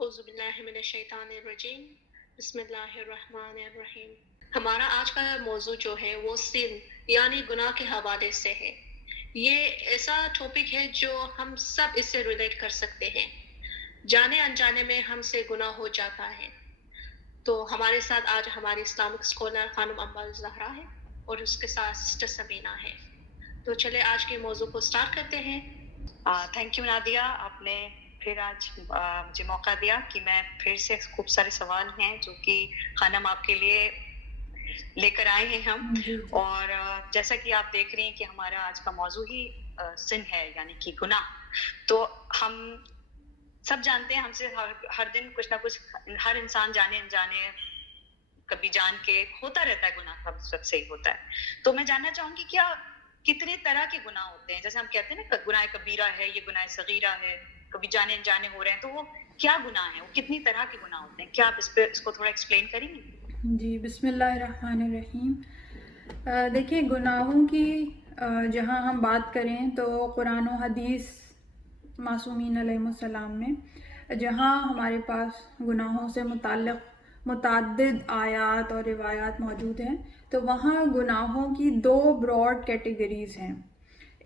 اعوذ باللہ من الشیطان الرجیم بسم اللہ الرحمن الرحیم۔ ہمارا آج کا موضوع جو ہے وہ سن یعنی گناہ کے حوالے سے ہے۔ یہ ایسا ٹاپک ہے جو ہم سب اس سے ریلیٹ کر سکتے ہیں۔ جانے انجانے میں ہم سے گناہ ہو جاتا ہے۔ تو ہمارے ساتھ آج ہماری اسلامک اسکالر خانم امبال زہرا ہے اور اس کے ساتھ سسٹر سمینہ ہے۔ تو چلے آج کے موضوع کو سٹارٹ کرتے ہیں۔ تھینک یو نادیہ، آپ نے پھر آج مجھے موقع دیا کہ میں پھر سے خوب سارے سوال ہیں جو کہ خانم آپ کے لیے لے کر آئے ہیں ہم اور جیسا کہ آپ دیکھ رہی ہیں کہ ہمارا آج کا موضوع ہی سن ہے یعنی کہ گناہ۔ تو ہم سب جانتے ہیں، ہم سے ہر دن کچھ نہ کچھ ہر انسان جانے انجانے کبھی جان کے ہوتا رہتا ہے گناہ، کا سب سے ہی ہوتا ہے۔ تو میں جاننا چاہوں گی کیا کتنے طرح کے گناہ ہوتے ہیں؟ جیسے ہم کہتے ہیں نا گناہ کبیرہ ہے، یہ گناہ صغیرہ ہے، کبھی جانے انجانے ہو رہے ہیں، تو وہ کیا گناہ ہیں؟ وہ کتنی طرح کے گناہ ہوتے ہیں؟ کیا آپ اس کو تھوڑا ایکسپلین کریں گے؟ جی، بسم اللہ الرحمن الرحیم۔ دیکھیں، گناہوں کی جہاں ہم بات کریں تو قرآن و حدیث معصومین علیہ السلام میں جہاں ہمارے پاس گناہوں سے متعلق متعدد آیات اور روایات موجود ہیں، تو وہاں گناہوں کی دو براڈ کیٹیگریز ہیں۔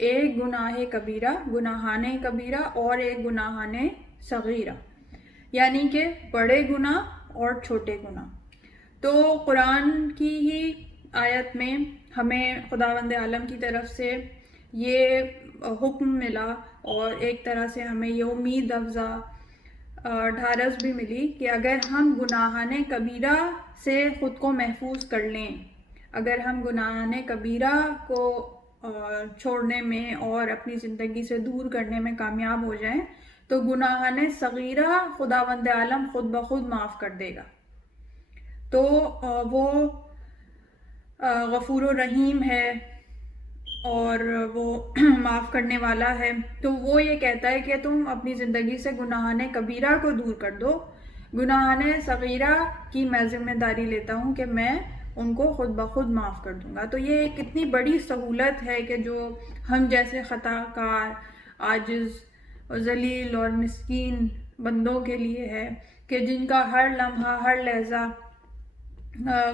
ایک گناہ کبیرہ، گناہان کبیرہ، اور ایک گناہان صغیرہ، یعنی کہ بڑے گناہ اور چھوٹے گناہ۔ تو قرآن کی ہی آیت میں ہمیں خداوند عالم کی طرف سے یہ حکم ملا اور ایک طرح سے ہمیں یہ امید افزا ڈھارس بھی ملی کہ اگر ہم گناہان کبیرہ سے خود کو محفوظ کر لیں، اگر ہم گناہان کبیرہ کو چھوڑنے میں اور اپنی زندگی سے دور کرنے میں کامیاب ہو جائیں تو گناہان صغیرہ خداوند عالم خود بخود معاف کر دے گا۔ تو وہ غفور و رحیم ہے اور وہ معاف کرنے والا ہے۔ تو وہ یہ کہتا ہے کہ تم اپنی زندگی سے گناہان کبیرہ کو دور کر دو، گناہان صغیرہ کی میں ذمہ داری لیتا ہوں کہ میں ان کو خود بخود معاف کر دوں گا۔ تو یہ ایک اتنی بڑی سہولت ہے کہ جو ہم جیسے خطا کار، عاجز، ذلیل اور مسکین بندوں کے لیے ہے کہ جن کا ہر لمحہ ہر لحظہ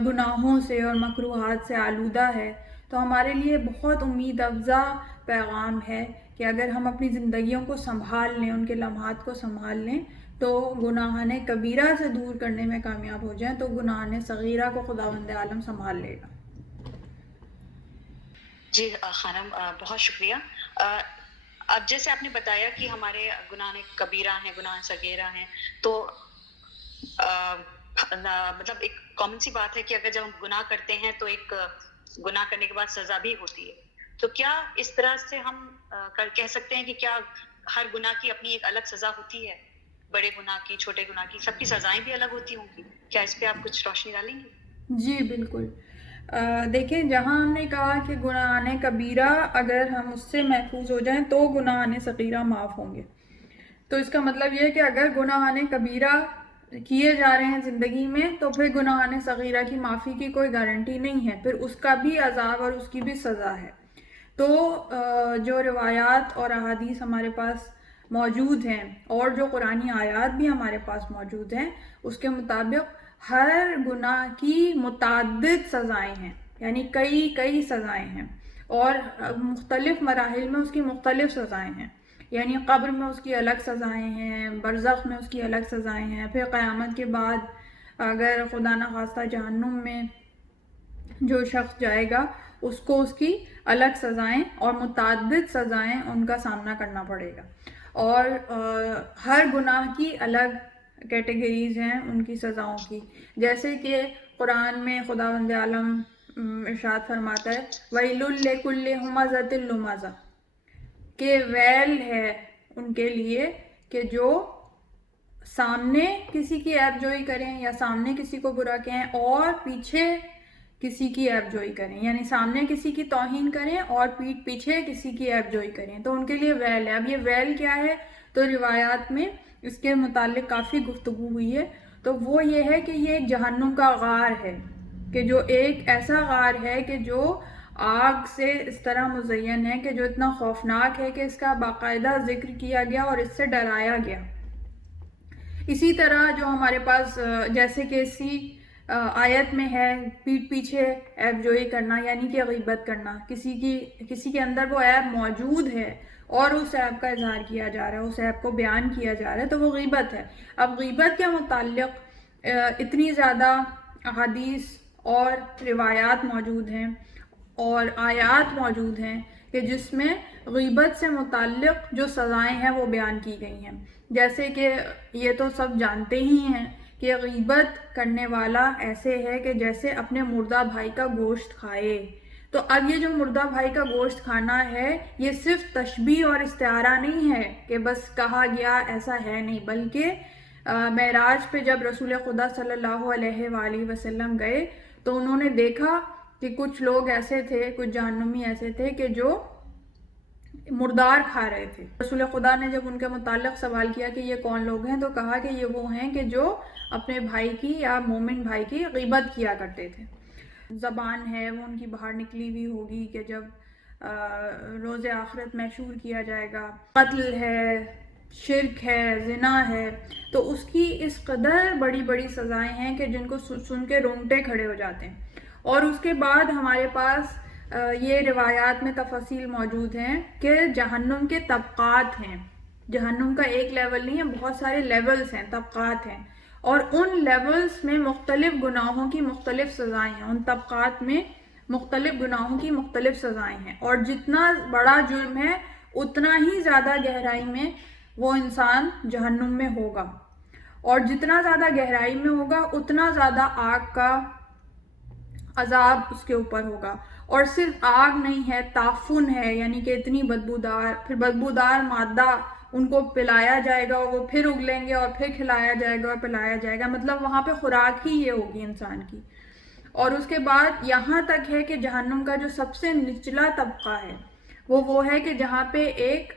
گناہوں سے اور مکروہات سے آلودہ ہے۔ تو ہمارے لیے بہت امید افزا پیغام ہے کہ اگر ہم اپنی زندگیوں کو سنبھال لیں، ان کے لمحات کو سنبھال لیں تو گناہان کبیرہ سے دور کرنے میں کامیاب ہو جائیں تو گناہان صغیرہ کو خداوند عالم سنبھال لے گا۔ جی خانم، بہت شکریہ۔ اب جیسے آپ نے بتایا کہ ہمارے گناہ کبیرہ ہیں، گناہ صغیرہ ہیں، تو مطلب ایک کامن سی بات ہے کہ اگر جب ہم گناہ کرتے ہیں تو ایک گناہ کرنے کے بعد سزا بھی ہوتی ہے۔ تو کیا اس طرح سے ہم کہہ سکتے ہیں کہ کیا ہر گناہ کی اپنی ایک الگ سزا ہوتی ہے؟ بڑے گناہ کی، چھوٹے گناہ کی، سب کی سزائیں بھی الگ ہوتی ہوں گی؟ کیا اس پہ آپ کچھ روشنی ڈالیں گے؟ جی بالکل۔ دیکھیں، جہاں ہم نے کہا کہ گناہان کبیرہ اگر ہم اس سے محفوظ ہو جائیں تو گناہان صغیرہ معاف ہوں گے، تو اس کا مطلب یہ ہے کہ اگر گناہان کبیرہ کیے جا رہے ہیں زندگی میں تو پھر گناہان صغیرہ کی معافی کی کوئی گارنٹی نہیں ہے، پھر اس کا بھی عذاب اور اس کی بھی سزا ہے۔ تو جو روایات اور احادیث ہمارے پاس موجود ہیں اور جو قرآنی آیات بھی ہمارے پاس موجود ہیں، اس کے مطابق ہر گناہ کی متعدد سزائیں ہیں، یعنی کئی سزائیں ہیں اور مختلف مراحل میں اس کی مختلف سزائیں ہیں۔ یعنی قبر میں اس کی الگ سزائیں ہیں، برزخ میں اس کی الگ سزائیں ہیں، پھر قیامت کے بعد اگر خدا نخواستہ جہنم میں جو شخص جائے گا اس کو اس کی الگ سزائیں اور متعدد سزائیں ان کا سامنا کرنا پڑے گا، اور ہر گناہ کی الگ کیٹیگریز ہیں ان کی سزاؤں کی۔ جیسے کہ قرآن میں خداوند عالم ارشاد فرماتا ہے وَيْلٌ لِكُلِّ ہُمَزَةٍ لُمَزَةٍ، کہ ویل ہے ان کے لیے کہ جو سامنے کسی کی عیب جوئی کریں یا سامنے کسی کو برا کہیں اور پیچھے کسی کی عیب جوئی کریں، یعنی سامنے کسی کی توہین کریں اور پیٹھ پیچھے کسی کی عیب جوئی کریں، تو ان کے لیے ویل ہے۔ اب یہ ویل کیا ہے؟ تو روایات میں اس کے متعلق کافی گفتگو ہوئی ہے، تو وہ یہ ہے کہ یہ ایک جہنم کا غار ہے، کہ جو ایک ایسا غار ہے کہ جو آگ سے اس طرح مزین ہے کہ جو اتنا خوفناک ہے کہ اس کا باقاعدہ ذکر کیا گیا اور اس سے ڈرایا گیا۔ اسی طرح جو ہمارے پاس جیسے کہ اسی آیت میں ہے پیٹھ پیچھے عیب جوئی کرنا، یعنی کہ غیبت کرنا، کسی کے اندر وہ عیب موجود ہے اور اس عیب کا اظہار کیا جا رہا ہے، اس عیب کو بیان کیا جا رہا ہے، تو وہ غیبت ہے۔ اب غیبت کے متعلق اتنی زیادہ احادیث اور روایات موجود ہیں اور آیات موجود ہیں کہ جس میں غیبت سے متعلق جو سزائیں ہیں وہ بیان کی گئی ہیں۔ جیسے کہ یہ تو سب جانتے ہی ہیں کہ غیبت کرنے والا ایسے ہے کہ جیسے اپنے مردہ بھائی کا گوشت کھائے۔ تو اب یہ جو مردہ بھائی کا گوشت کھانا ہے یہ صرف تشبیہ اور استعارہ نہیں ہے کہ بس کہا گیا، ایسا ہے نہیں، بلکہ معراج پہ جب رسول خدا صلی اللہ علیہ وآلہ وسلم گئے تو انہوں نے دیکھا کہ کچھ لوگ ایسے تھے، کچھ جہنمی ایسے تھے کہ جو مردار کھا رہے تھے۔ رسول خدا نے جب ان کے متعلق سوال کیا کہ یہ کون لوگ ہیں تو کہا کہ یہ وہ ہیں کہ جو اپنے بھائی کی یا مومن بھائی کی غیبت کیا کرتے تھے۔ زبان ہے وہ ان کی باہر نکلی ہوئی ہوگی کہ جب روز آخرت محشور کیا جائے گا۔ قتل ہے، شرک ہے، زنا ہے، تو اس کی اس قدر بڑی بڑی سزائیں ہیں کہ جن کو سن کے رونگٹے کھڑے ہو جاتے ہیں۔ اور اس کے بعد ہمارے پاس یہ روایات میں تفاصیل موجود ہیں کہ جہنم کے طبقات ہیں۔ جہنم کا ایک لیول نہیں ہے، بہت سارے لیولز ہیں، طبقات ہیں، اور ان لیولز میں مختلف گناہوں کی مختلف سزائیں ہیں، ان طبقات میں مختلف گناہوں کی مختلف سزائیں ہیں، اور جتنا بڑا جرم ہے اتنا ہی زیادہ گہرائی میں وہ انسان جہنم میں ہوگا، اور جتنا زیادہ گہرائی میں ہوگا اتنا زیادہ آگ کا عذاب اس کے اوپر ہوگا۔ اور صرف آگ نہیں ہے، تعفن ہے، یعنی کہ اتنی بدبودار، پھر بدبودار مادہ ان کو پلایا جائے گا اور وہ پھر اگلیں گے اور پھر کھلایا جائے گا اور پلایا جائے گا، مطلب وہاں پہ خوراک ہی یہ ہوگی انسان کی۔ اور اس کے بعد یہاں تک ہے کہ جہنم کا جو سب سے نچلا طبقہ ہے وہ ہے کہ جہاں پہ ایک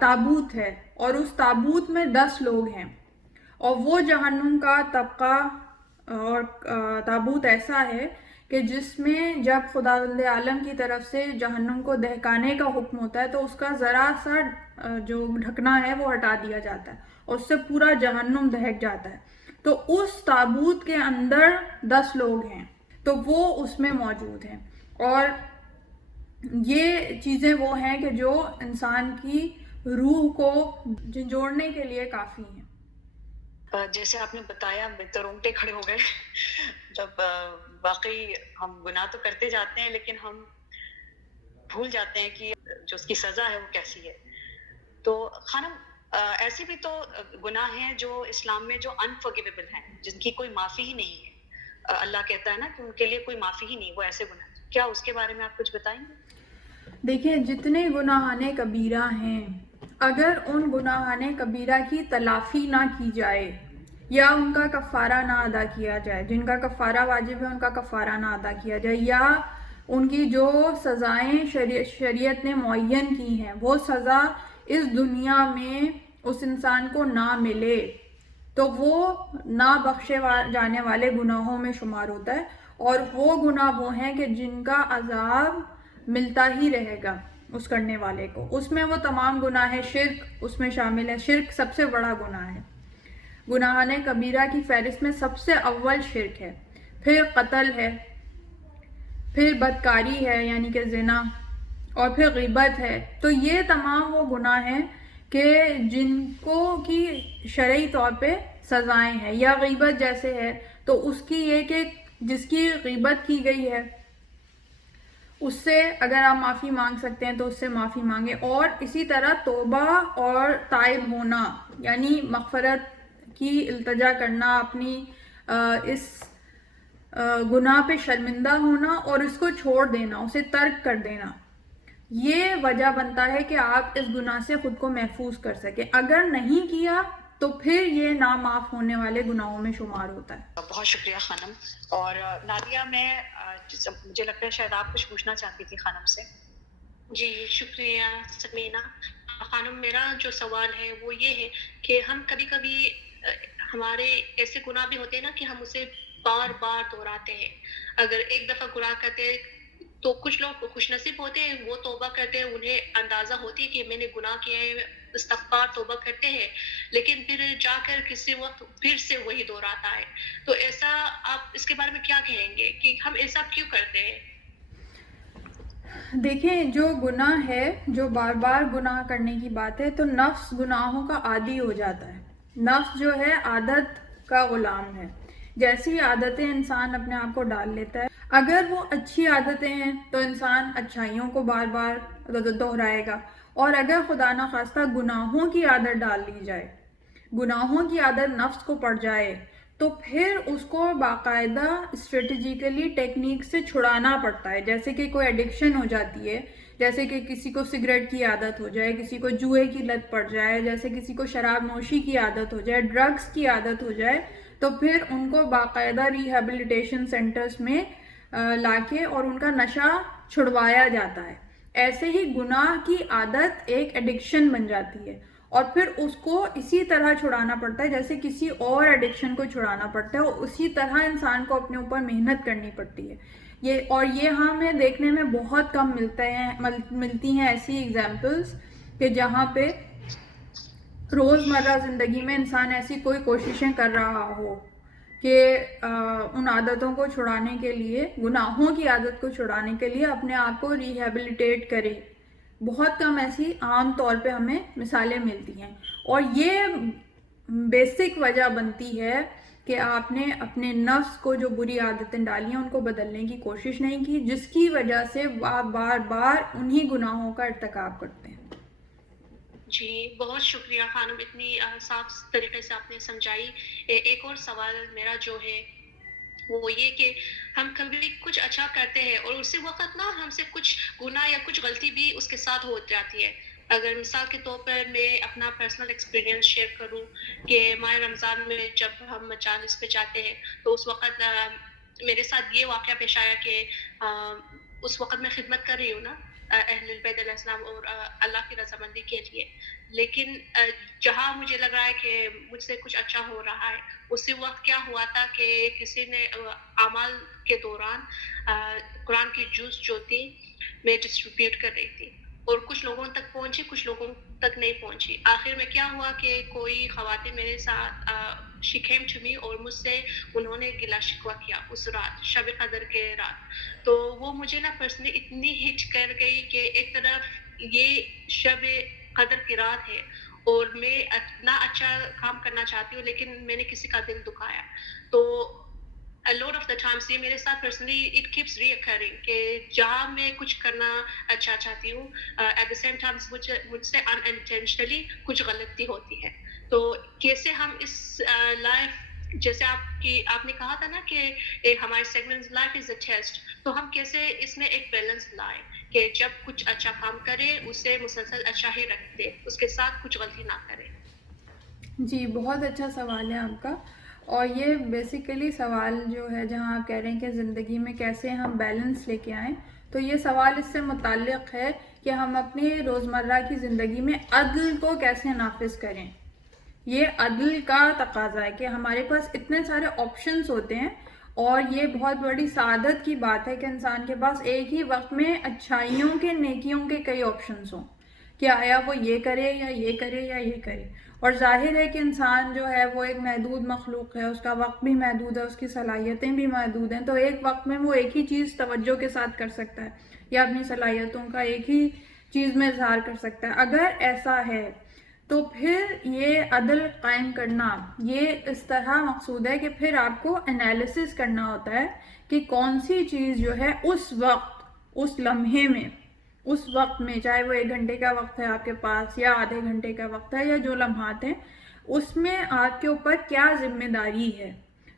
تابوت ہے اور اس تابوت میں 10 لوگ ہیں، اور وہ جہنم کا طبقہ اور تابوت ایسا ہے کہ جس میں جب خداوند عالم کی طرف سے جہنم کو دہکانے کا حکم ہوتا ہے تو اس کا ذرا سا جو ڈھکنا ہے وہ ہٹا دیا جاتا ہے اور اس سے پورا جہنم دہک جاتا ہے۔ تو اس تابوت کے اندر 10 لوگ ہیں، تو وہ اس میں موجود ہیں، اور یہ چیزیں وہ ہیں کہ جو انسان کی روح کو جھنجھوڑنے کے لیے کافی ہیں۔ جیسے آپ نے بتایا رونگٹے کھڑے ہو گئے جب واقعی ہم گناہ تو کرتے جاتے ہیں لیکن ہم بھول جاتے ہیں کہ جو اس کی سزا ہے وہ کیسی ہے۔ تو خانم ایسے بھی تو گناہ ہیں جو اسلام میں جو انفارگیویبل ہیں، جن کی کوئی معافی ہی نہیں ہے۔ اللہ کہتا ہے نا کہ ان کے لیے کوئی معافی ہی نہیں، وہ ایسے گناہ، کیا اس کے بارے میں آپ کچھ بتائیں گے؟ دیکھیں جتنے گناہان کبیرہ ہیں، اگر ان گناہان کبیرہ کی تلافی نہ کی جائے یا ان کا کفارہ نہ ادا کیا جائے، جن کا کفارہ واجب ہے ان کا کفارہ نہ ادا کیا جائے، یا ان کی جو سزائیں شریعت نے معین کی ہیں وہ سزا اس دنیا میں اس انسان کو نہ ملے، تو وہ نہ بخشے جانے والے گناہوں میں شمار ہوتا ہے، اور وہ گناہ وہ ہیں کہ جن کا عذاب ملتا ہی رہے گا اس کرنے والے کو۔ اس میں وہ تمام گناہ، شرک اس میں شامل ہے، شرک سب سے بڑا گناہ ہے۔ گناہان کبیرہ کی فہرست میں سب سے اول شرک ہے، پھر قتل ہے، پھر بدکاری ہے یعنی کہ زنا، اور پھر غیبت ہے۔ تو یہ تمام وہ گناہ ہیں کہ جن کو کی شرعی طور پہ سزائیں ہیں، یا غیبت جیسے ہے تو اس کی یہ کہ جس کی غیبت کی گئی ہے اس سے اگر آپ معافی مانگ سکتے ہیں تو اس سے معافی مانگیں، اور اسی طرح توبہ اور تائب ہونا یعنی مغفرت کی التجا کرنا، اپنی اس گناہ پہ شرمندہ ہونا اور اس کو چھوڑ دینا، اسے ترک کر دینا، یہ وجہ بنتا ہے کہ آپ اس گناہ سے خود کو محفوظ کر سکیں۔ اگر نہیں کیا تو پھر یہ نامعاف ہونے والے گناہوں میں شمار ہوتا ہے۔ بہت شکریہ خانم۔ اور نادیہ، مجھے لگتا ہے شاید آپ کچھ پوچھنا چاہتی تھی خانم سے۔ جی شکریہ سمینہ خانم، میرا جو سوال ہے وہ یہ ہے کہ ہم کبھی کبھی ہمارے ایسے گناہ بھی ہوتے ہیں نا کہ ہم اسے بار بار دہراتے ہیں۔ اگر ایک دفعہ گناہ کرتے تو کچھ لوگ خوش نصیب ہوتے ہیں، وہ توبہ کرتے ہیں، انہیں اندازہ ہوتی ہے کہ میں نے گناہ کیا ہے استغفار توبہ کرتے ہیں, لیکن پھر جا کر کسی وقت پھر سے وہی دور آتا ہے. تو ایسا آپ اس کے بارے میں کیا کہیں گے کہ ہم ایسا کیوں کرتے ہیں؟ دیکھیں جو گناہ ہے, جو بار بار گناہ کرنے کی بات ہے, تو نفس گناہوں کا عادی ہو جاتا ہے. نفس جو ہے عادت کا غلام ہے. جیسی عادتیں انسان اپنے آپ کو ڈال لیتا ہے, اگر وہ اچھی عادتیں ہیں تو انسان اچھائیوں کو بار بار دہرائے گا, اور اگر خدا نخواستہ گناہوں کی عادت ڈال لی جائے, گناہوں کی عادت نفس کو پڑ جائے, تو پھر اس کو باقاعدہ اسٹریٹجیکلی ٹیکنیک سے چھڑانا پڑتا ہے. جیسے کہ کوئی ایڈکشن ہو جاتی ہے, جیسے کہ کسی کو سگریٹ کی عادت ہو جائے, کسی کو جوئے کی لت پڑ جائے, جیسے کسی کو شراب نوشی کی عادت ہو جائے, ڈرگس کی عادت ہو جائے, تو پھر ان کو باقاعدہ ریہیبلیٹیشن سینٹرز میں لا کے اور ان کا نشہ چھڑوایا جاتا ہے. ایسے ہی گناہ کی عادت ایک ایڈکشن بن جاتی ہے, اور پھر اس کو اسی طرح چھڑانا پڑتا ہے جیسے کسی اور ایڈکشن کو چھڑانا پڑتا ہے, اور اسی طرح انسان کو اپنے اوپر محنت کرنی پڑتی ہے. یہ ہمیں دیکھنے میں بہت کم ملتی ہیں ایسی ایگزامپلس کہ جہاں پہ روزمرہ زندگی میں انسان ایسی کوئی کوششیں کر رہا ہو کہ ان عادتوں کو چھڑانے کے لیے, گناہوں کی عادت کو چھڑانے کے لیے اپنے آپ کو ریہیبلیٹیٹ کرے. بہت کم ایسی عام طور پہ ہمیں مثالیں ملتی ہیں, اور یہ بیسک وجہ بنتی ہے کہ آپ نے اپنے نفس کو جو بری عادتیں ڈالی ہیں ان کو بدلنے کی کوشش نہیں کی, جس کی وجہ سے آپ بار بار انہی گناہوں کا ارتکاب کرتے ہیں. جی بہت شکریہ خانم, اتنی صاف طریقے سے آپ نے سمجھائی. ایک اور سوال میرا جو ہے وہ یہ کہ ہم کبھی کچھ اچھا کرتے ہیں اور اسی وقت نا ہم سے کچھ گناہ یا کچھ غلطی بھی اس کے ساتھ ہو جاتی ہے. اگر مثال کے طور پر میں اپنا پرسنل ایکسپیرینس شیئر کروں کہ ماہ رمضان میں جب ہم مجالس پہ جاتے ہیں تو اس وقت میرے ساتھ یہ واقعہ پیش آیا کہ اس وقت میں خدمت کر رہی ہوں نا اہل البیت علیہ السلام اور اللہ کی رضامندی کے لیے, لیکن جہاں مجھے لگ رہا ہے کہ مجھ سے کچھ اچھا ہو رہا ہے, اسی وقت کیا ہوا تھا کہ کسی نے اعمال کے دوران قرآن کی جوز جو تھی میں ڈسٹریبیوٹ کر رہی تھی, اور کچھ لوگوں تک پہنچی, کچھ لوگوں تک نہیں پہنچی. آخر میں کیا ہوا کہ کوئی خواتین میرے ساتھ شکیم چھمی اور مجھ سے انہوں نے گلا شکوہ کیا اس رات, شب قدر کے رات. تو وہ مجھے نا پرسنلی اتنی ہٹ کر گئی کہ ایک طرف یہ شب قدر کی رات ہے اور میں اتنا اچھا کام کرنا چاہتی ہوں لیکن میں نے کسی کا دل دکھایا. تو a lot of the times یہ میرے ساتھ personally it keeps reoccurring کہ جہاں میں کچھ کرنا اچھا چاہتی ہوں at the same time مجھ سے unintentionally کچھ غلطی ہوتی ہے. تو کیسے ہم اس لائف, جیسے آپ نے کہا تھا نا کہ ہمارے segment life is a test, تو ہم کیسے اس میں ایک بیلنس لائیں کہ جب کچھ اچھا کام کرے اسے مسلسل اچھا ہی رکھ دے, اس کے ساتھ کچھ غلطی نہ کرے. جی بہت اچھا سوال ہے آپ کا, اور یہ بیسیکلی سوال جو ہے جہاں آپ کہہ رہے ہیں کہ زندگی میں کیسے ہم بیلنس لے کے آئیں, تو یہ سوال اس سے متعلق ہے کہ ہم اپنی روزمرہ کی زندگی میں عدل کو کیسے نافذ کریں. یہ عدل کا تقاضا ہے کہ ہمارے پاس اتنے سارے آپشنس ہوتے ہیں, اور یہ بہت بڑی سعادت کی بات ہے کہ انسان کے پاس ایک ہی وقت میں اچھائیوں کے, نیکیوں کے کئی آپشنس ہوں کہ آیا وہ یہ کرے یا یہ کرے یا یہ کرے. اور ظاہر ہے کہ انسان جو ہے وہ ایک محدود مخلوق ہے, اس کا وقت بھی محدود ہے, اس کی صلاحیتیں بھی محدود ہیں, تو ایک وقت میں وہ ایک ہی چیز توجہ کے ساتھ کر سکتا ہے یا اپنی صلاحیتوں کا ایک ہی چیز میں اظہار کر سکتا ہے. اگر ایسا ہے تو پھر یہ عدل قائم کرنا یہ اس طرح مقصود ہے کہ پھر آپ کو انالیسس کرنا ہوتا ہے کہ کون سی چیز جو ہے اس وقت, اس لمحے میں, اس وقت میں, چاہے وہ 1 گھنٹے کا وقت ہے آپ کے پاس یا آدھے گھنٹے کا وقت ہے یا جو لمحات ہیں, اس میں آپ کے اوپر کیا ذمہ داری ہے.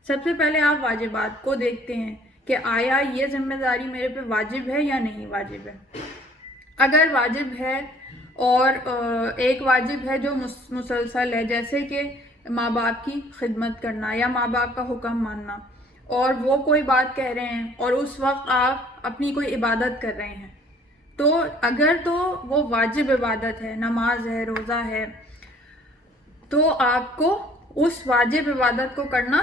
سب سے پہلے آپ واجبات کو دیکھتے ہیں کہ آیا یہ ذمہ داری میرے پہ واجب ہے یا نہیں واجب ہے. اگر واجب ہے, اور ایک واجب ہے جو مسلسل ہے, جیسے کہ ماں باپ کی خدمت کرنا یا ماں باپ کا حکم ماننا, اور وہ کوئی بات کہہ رہے ہیں اور اس وقت آپ اپنی کوئی عبادت کر رہے ہیں, تو اگر تو وہ واجب عبادت ہے, نماز ہے, روزہ ہے, تو آپ کو اس واجب عبادت کو کرنا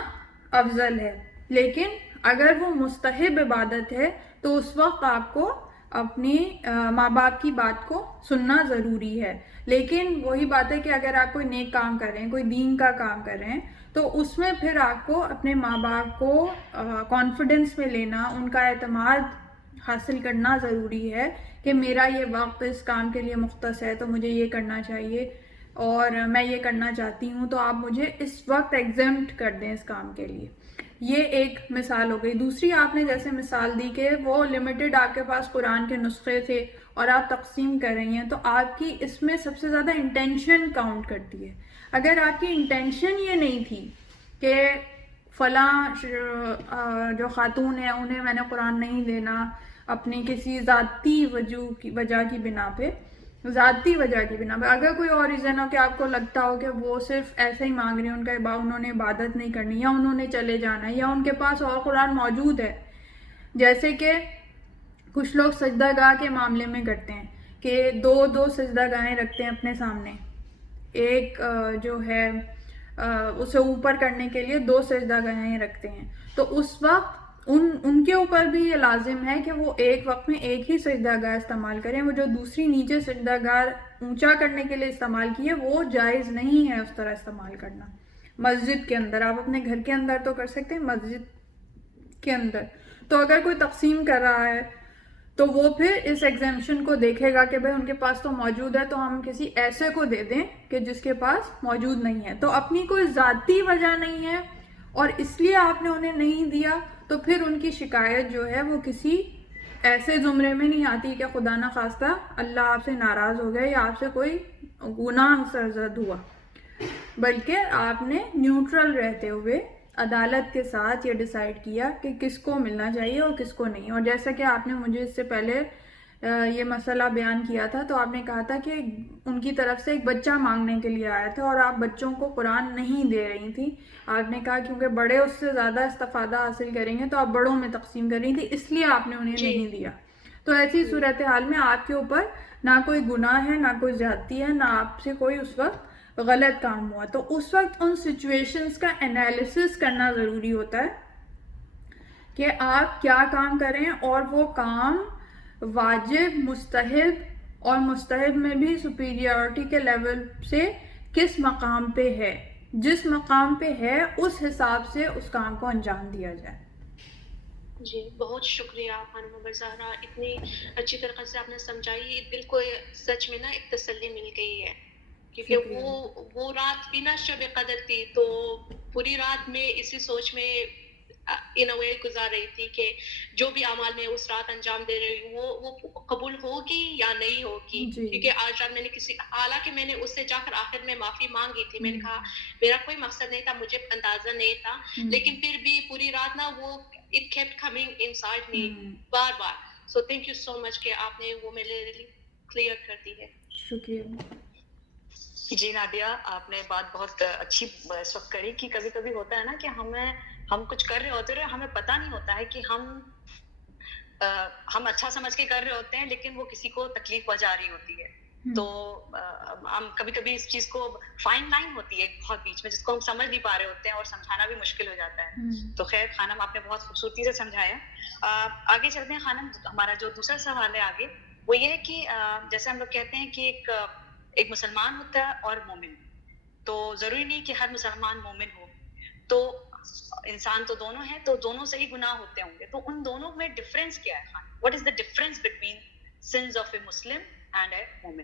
افضل ہے. لیکن اگر وہ مستحب عبادت ہے تو اس وقت آپ کو اپنی ماں باپ کی بات کو سننا ضروری ہے. لیکن وہی بات ہے کہ اگر آپ کوئی نیک کام کر رہے ہیں, کوئی دین کا کام کر رہے ہیں, تو اس میں پھر آپ کو اپنے ماں باپ کو کانفیڈنس میں لینا, ان کا اعتماد حاصل کرنا ضروری ہے کہ میرا یہ وقت اس کام کے لیے مختص ہے تو مجھے یہ کرنا چاہیے اور میں یہ کرنا چاہتی ہوں, تو آپ مجھے اس وقت ایگزمپٹ کر دیں اس کام کے لیے. یہ ایک مثال ہو گئی. دوسری آپ نے جیسے مثال دی کہ وہ لمیٹڈ آپ کے پاس قرآن کے نسخے تھے اور آپ تقسیم کر رہی ہیں, تو آپ کی اس میں سب سے زیادہ انٹینشن کاؤنٹ کرتی ہے. اگر آپ کی انٹینشن یہ نہیں تھی کہ فلاں جو خاتون ہیں انہیں میں نے قرآن نہیں دینا اپنی کسی ذاتی وجہ کی بنا پہ, اگر کوئی اور ریزن ہو کہ آپ کو لگتا ہو کہ وہ صرف ایسے ہی مانگ رہے ہیں, انہوں نے عبادت نہیں کرنی, یا انہوں نے چلے جانا ہے, یا ان کے پاس اور قرآن موجود ہے, جیسے کہ کچھ لوگ سجدہ گاہ کے معاملے میں کرتے ہیں کہ دو سجدہ گاہیں رکھتے ہیں اپنے سامنے, ایک جو ہے اسے اوپر کرنے کے لیے 2 سجدہ گاہیں رکھتے ہیں, تو اس وقت ان کے اوپر بھی یہ لازم ہے کہ وہ ایک وقت میں ایک ہی سجدہ گاہ استعمال کریں. وہ جو دوسری نیچے سجدہ گاہ اونچا کرنے کے لیے استعمال کی ہے وہ جائز نہیں ہے اس طرح استعمال کرنا. مسجد کے اندر آپ اپنے گھر کے اندر تو کر سکتے ہیں, مسجد کے اندر تو اگر کوئی تقسیم کر رہا ہے تو وہ پھر اس ایگزیمشن کو دیکھے گا کہ بھائی ان کے پاس تو موجود ہے, تو ہم کسی ایسے کو دے دیں کہ جس کے پاس موجود نہیں ہے. تو اپنی کوئی ذاتی وجہ نہیں ہے اور اس لیے آپ نے انہیں نہیں دیا, تو پھر ان کی شکایت جو ہے وہ کسی ایسے زمرے میں نہیں آتی کہ خدا نہ خواستہ اللہ آپ سے ناراض ہو گیا یا آپ سے کوئی گناہ سرزد ہوا, بلکہ آپ نے نیوٹرل رہتے ہوئے عدالت کے ساتھ یہ ڈیسائیڈ کیا کہ کس کو ملنا چاہیے اور کس کو نہیں. اور جیسا کہ آپ نے مجھے اس سے پہلے یہ مسئلہ بیان کیا تھا, تو آپ نے کہا تھا کہ ان کی طرف سے ایک بچہ مانگنے کے لیے آیا تھا اور آپ بچوں کو قرآن نہیں دے رہی تھی. آپ نے کہا کیونکہ بڑے اس سے زیادہ استفادہ حاصل کریں گے تو آپ بڑوں میں تقسیم کر رہی تھی, اس لیے آپ نے انہیں نہیں دیا. تو ایسی صورتحال میں آپ کے اوپر نہ کوئی گناہ ہے, نہ کوئی زیادتی ہے, نہ آپ سے کوئی اس وقت غلط کام ہوا. تو اس وقت ان سچویشنز کا انالیسس کرنا ضروری ہوتا ہے کہ آپ کیا کام کریں اور وہ کام واجب, مستحب اور مستحب میں بھی سپیریورٹی کے لیول سے کس مقام پہ ہے. جس مقام پہ ہے اس حساب سے اس کام کو انجام دیا جائے. جی بہت شکریہ خانم عمر زہرا, اتنی اچھی طریقے سے آپ نے سمجھائی, دل کو سچ میں نا ایک تسلی مل گئی ہے, کیونکہ وہ رات بھی نا شب قدر تھی, تو پوری رات میں اسی سوچ میں ان اے وے گزار رہی تھی کہ جو بھی اعمال میں اس رات انجام دے رہی ہوں وہ قبول ہوگی یا نہیں ہوگی. کیونکہ آج رات میں نے حالانکہ میں نے اس سے جا کر آخر میں معافی مانگی تھی, میں نے کہا میرا کوئی مقصد نہیں تھا, مجھے اندازہ نہیں تھا, لیکن پھر بھی پوری رات نا وہ it kept coming inside me bar bar. So thank you so much کہ آپ نے وہ میرے لیے کلیئر کر دی ہے. شکریہ. جی نادیہ, آپ نے بات بہت اچھی اس وقت کری کہ کبھی کبھی ہوتا ہے نا کہ ہم کچھ کر رہے ہوتے ہیں, ہمیں پتہ نہیں ہوتا ہے کہ ہم اچھا سمجھ کے کر رہے ہوتے ہیں لیکن وہ کسی کو تکلیف پہنچا رہی ہوتی ہے. تو ہم کبھی کبھی اس چیز کو فائن لائن ہوتی ہے بہت بیچ میں, جس کو ہم سمجھ نہیں پا رہے ہوتے ہیں اور سمجھانا بھی مشکل ہو جاتا ہے. تو خیر خانم, آپ نے بہت خوبصورتی سے سمجھایا. آگے چلتے ہیں خانم, ہمارا جو دوسرا سوال ہے آگے وہ یہ ہے کہ جیسے ہم لوگ کہتے ہیں کہ ایک مسلمان ہوتا ہے اور مومن, تو ضروری نہیں کہ ہر مسلمان مومن ہو, تو انسان تو دونوں ہیں, تو دونوں سے ہی گناہ ہوتے ہوں گے, تو ان دونوں میں ڈفرینس کیا ہے خانم؟ What is the difference between sons of a Muslim and a Momin?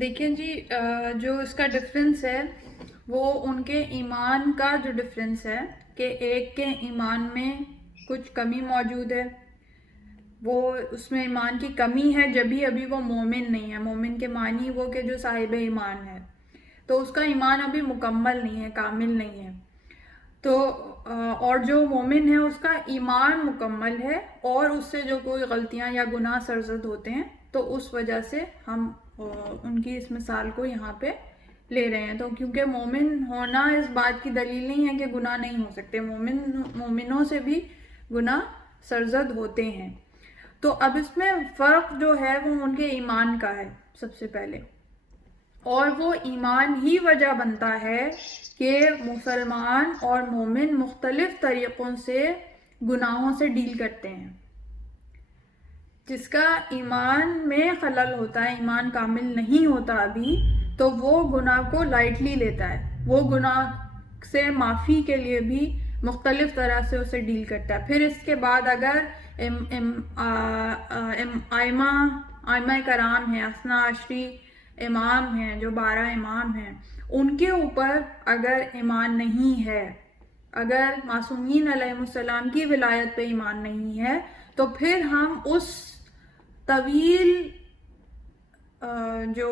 دیکھیں جی, جو اس کا ڈفرینس ہے وہ ان کے ایمان کا جو ڈفرینس ہے کہ ایک کے ایمان میں کچھ کمی موجود ہے, وہ اس میں ایمان کی کمی ہے جبھی ابھی وہ مومن نہیں ہے. مومن کے معنی وہ کہ جو صاحب ایمان ہے, تو اس کا ایمان ابھی مکمل نہیں ہے, کامل نہیں ہے. تو اور جو مومن ہے اس کا ایمان مکمل ہے اور اس سے جو کوئی غلطیاں یا گناہ سرزد ہوتے ہیں تو اس وجہ سے ہم ان کی اس مثال کو یہاں پہ لے رہے ہیں. تو کیونکہ مومن ہونا اس بات کی دلیل نہیں ہے کہ گناہ نہیں ہو سکتے, مومنوں سے بھی گناہ سرزد ہوتے ہیں. تو اب اس میں فرق جو ہے وہ ان کے ایمان کا ہے سب سے پہلے, اور وہ ایمان ہی وجہ بنتا ہے کہ مسلمان اور مومن مختلف طریقوں سے گناہوں سے ڈیل کرتے ہیں. جس کا ایمان میں خلل ہوتا ہے، ایمان کامل نہیں ہوتا ابھی، تو وہ گناہ کو لائٹلی لیتا ہے، وہ گناہ سے معافی کے لیے بھی مختلف طرح سے اسے ڈیل کرتا ہے۔ پھر اس کے بعد اگر آئمہ کرام ہیں، اثنا عشری امام ہیں، جو 12 امام ہیں، ان کے اوپر اگر ایمان نہیں ہے، اگر معصومین علیہ السلام کی ولایت پہ ایمان نہیں ہے، تو پھر ہم اس طویل جو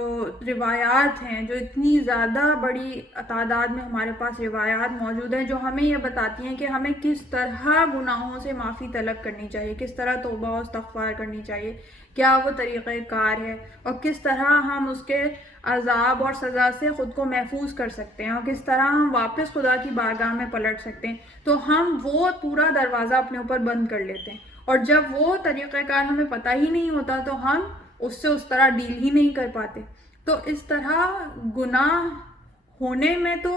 روایات ہیں، جو اتنی زیادہ بڑی تعداد میں ہمارے پاس روایات موجود ہیں جو ہمیں یہ بتاتی ہیں کہ ہمیں کس طرح گناہوں سے معافی طلب کرنی چاہیے، کس طرح توبہ و استغفار کرنی چاہیے، کیا وہ طریقہ کار ہے، اور کس طرح ہم اس کے عذاب اور سزا سے خود کو محفوظ کر سکتے ہیں، اور کس طرح ہم واپس خدا کی بارگاہ میں پلٹ سکتے ہیں، تو ہم وہ پورا دروازہ اپنے اوپر بند کر لیتے ہیں۔ اور جب وہ طریقہ کار ہمیں پتہ ہی نہیں ہوتا تو ہم اس سے اس طرح ڈیل ہی نہیں کر پاتے۔ تو اس طرح گناہ ہونے میں تو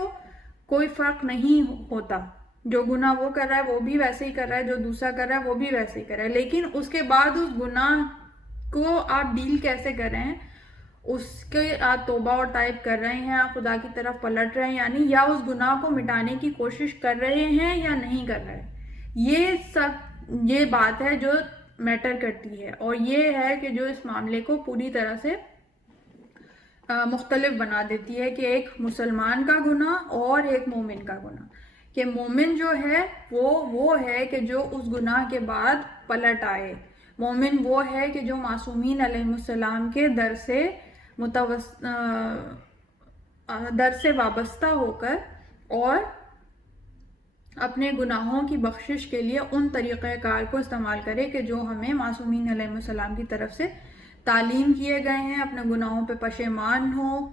کوئی فرق نہیں ہوتا، جو گناہ وہ کر رہا ہے وہ بھی ویسے ہی کر رہا ہے، جو دوسرا کر رہا ہے وہ بھی ویسے ہی کر رہا ہے، لیکن اس کے بعد اس گناہ کو آپ ڈیل کیسے کر رہے ہیں، اس کے آپ توبہ اور تائب کر رہے ہیں، آپ خدا کی طرف پلٹ رہے ہیں یعنی، یا اس گناہ کو مٹانے کی کوشش کر رہے ہیں یا نہیں کر رہے، یہ بات ہے جو میٹر کرتی ہے، اور یہ ہے کہ جو اس معاملے کو پوری طرح سے مختلف بنا دیتی ہے، کہ ایک مسلمان کا گناہ اور ایک مومن کا گناہ، کہ مومن جو ہے وہ ہے کہ جو اس گناہ کے بعد پلٹ آئے، مومن وہ ہے کہ جو معصومین علیہ السلام کے در سے وابستہ ہو کر اور اپنے گناہوں کی بخشش کے لیے ان طریقہ کار کو استعمال کرے کہ جو ہمیں معصومین علیہ السلام کی طرف سے تعلیم کیے گئے ہیں، اپنے گناہوں پہ پشیمان ہوں،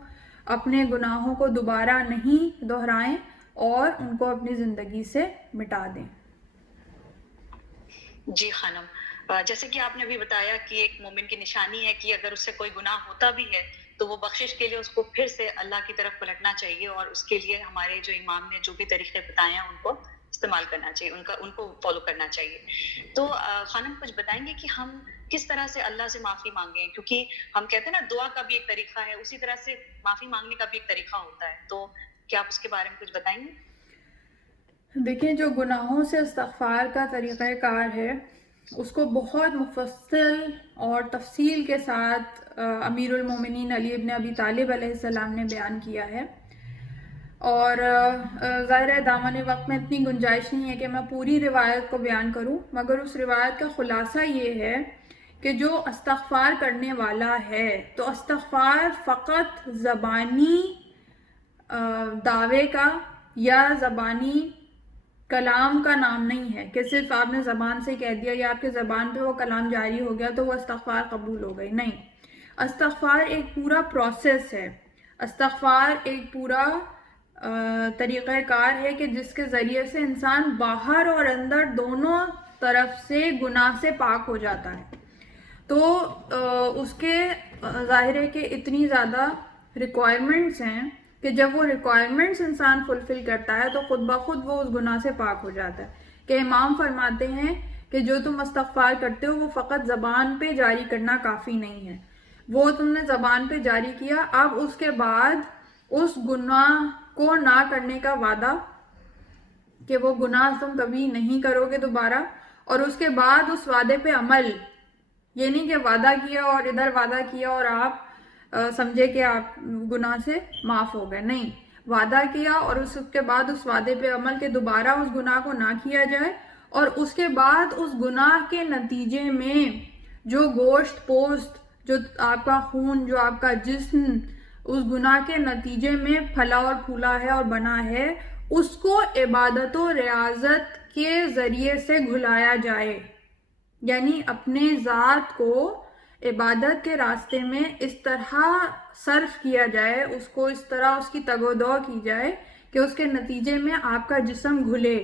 اپنے گناہوں کو دوبارہ نہیں دہرائیں اور ان کو اپنی زندگی سے مٹا دیں۔ جی خانم، جیسے کہ آپ نے بھی بتایا کہ ایک مومن کی نشانی ہے کہ اگر اس سے کوئی گناہ ہوتا بھی ہے تو وہ بخشش کے لیے اس کو پھر سے اللہ کی طرف پلٹنا چاہیے، اور اس کے لیے ہمارے جو امام نے جو بھی طریقے بتائے ہیں ان کو استعمال کرنا چاہیے، ان کو فالو کرنا چاہیے۔ تو خانم کچھ بتائیں گے کہ ہم کس طرح سے اللہ سے معافی مانگیں، کیونکہ ہم کہتے ہیں نا دعا کا بھی ایک طریقہ ہے، اسی طرح سے معافی مانگنے کا بھی ایک طریقہ ہوتا ہے، تو کیا آپ اس کے بارے میں کچھ بتائیں گے؟ دیکھیں، جو گناہوں سے استغفار کا طریقہ کار ہے اس کو بہت مفصل اور تفصیل کے ساتھ امیر المومنین علی ابن ابی طالب علیہ السلام نے بیان کیا ہے، اور ظاہر ہے دامن وقت میں اتنی گنجائش نہیں ہے کہ میں پوری روایت کو بیان کروں، مگر اس روایت کا خلاصہ یہ ہے کہ جو استغفار کرنے والا ہے تو استغفار فقط زبانی دعوے کا یا زبانی کلام کا نام نہیں ہے کہ صرف آپ نے زبان سے کہہ دیا یا آپ کے زبان پہ وہ کلام جاری ہو گیا تو وہ استغفار قبول ہو گئی، نہیں، استغفار ایک پورا پروسیس ہے، استغفار ایک پورا طریقہ کار ہے کہ جس کے ذریعے سے انسان باہر اور اندر دونوں طرف سے گناہ سے پاک ہو جاتا ہے۔ تو اس کے ظاہر ہے کہ اتنی زیادہ ریکوائرمنٹس ہیں کہ جب وہ ریکوائرمنٹس انسان فلفل کرتا ہے تو خود بخود وہ اس گناہ سے پاک ہو جاتا ہے، کہ امام فرماتے ہیں کہ جو تم استغفار کرتے ہو وہ فقط زبان پہ جاری کرنا کافی نہیں ہے، وہ تم نے زبان پہ جاری کیا، اب اس کے بعد اس گناہ کو نہ کرنے کا وعدہ کہ وہ گناہ تم کبھی نہیں کرو گے دوبارہ، اور اس کے بعد اس وعدے پہ عمل، یہ نہیں کہ وعدہ کیا اور ادھر وعدہ کیا اور آپ سمجھے کہ آپ گناہ سے معاف ہو گئے، نہیں، وعدہ کیا اور اس کے بعد اس وعدے پہ عمل کہ دوبارہ اس گناہ کو نہ کیا جائے، اور اس کے بعد اس گناہ کے نتیجے میں جو گوشت پوست، جو آپ کا خون، جو آپ کا جسم اس گناہ کے نتیجے میں پھلا اور پھولا ہے اور بنا ہے، اس کو عبادت و ریاضت کے ذریعے سے گھلایا جائے، یعنی اپنے ذات کو عبادت کے راستے میں اس طرح صرف کیا جائے، اس کو اس طرح اس کی تگ و دو کی جائے کہ اس کے نتیجے میں آپ کا جسم گھلے،